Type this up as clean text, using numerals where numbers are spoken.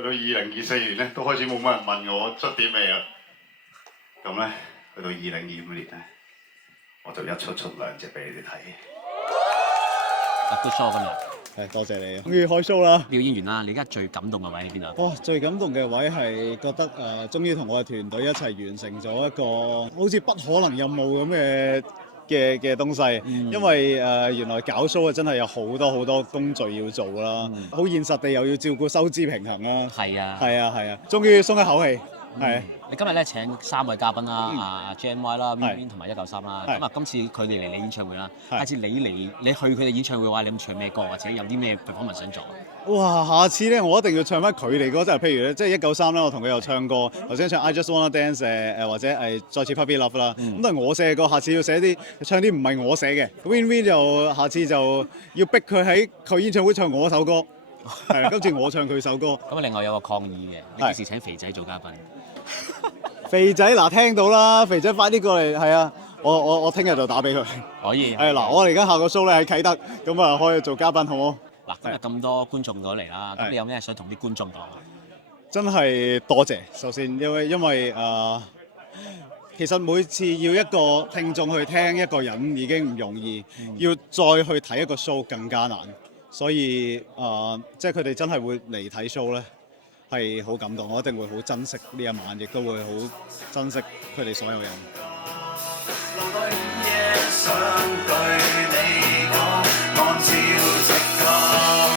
去到2024年咧，都開始冇乜人問我出碟未啦。咁咧，去到2025年咧，我就一出2隻俾你哋睇。Good show 今日。係多謝你，終於開 show 啦！表演完啦，你而家最感動嘅位喺邊度？哇！最感動嘅位係覺得終於同我嘅團隊一齊完成咗一個好似不可能任務咁嘅東西，因為原來搞 show 真係有好多工序要做啦，好現實地又要照顧收支平衡啦。係啊，終於鬆一口氣。係。你今日咧請3位嘉賓啦，JMY 啦、Win 同埋193啦。咁啊，今次佢哋嚟你演唱會啦，下次你去佢哋演唱會嘅話，你有冇唱咩歌，或者有啲咩 performance 想做？哇！下次咧，我一定要唱翻佢哋嗰陣，譬如咧，即係193啦，我同佢又唱過，頭先唱 I Just Wanna Dance 或者係再次 Puppy Love 啦，咁都係我寫嘅歌，下次要唱啲唔係我寫嘅。Win 就下次就要逼佢喺佢演唱會唱我首歌，係今次我唱佢首歌。咁另外有個抗議嘅，你幾時請肥仔做嘉賓？肥仔嗱，聽到啦，肥仔快啲過嚟，係啊，我聽日就打俾佢。可以。係嗱，我哋而家下個 show 咧喺啟德，咁啊可以做嘉賓好冇？嗱，今日咁多觀眾過嚟啦，咁你有咩想同啲觀眾講？真係多謝，首先因為其實每次要一個聽眾去聽一個人已經唔容易，要再去睇一個 show 更加難，所以即係佢哋真係會嚟睇 show 咧，係好感動，我一定會好珍惜呢一晚，亦都會好珍惜佢哋所有人。路對午夜相對你講，按照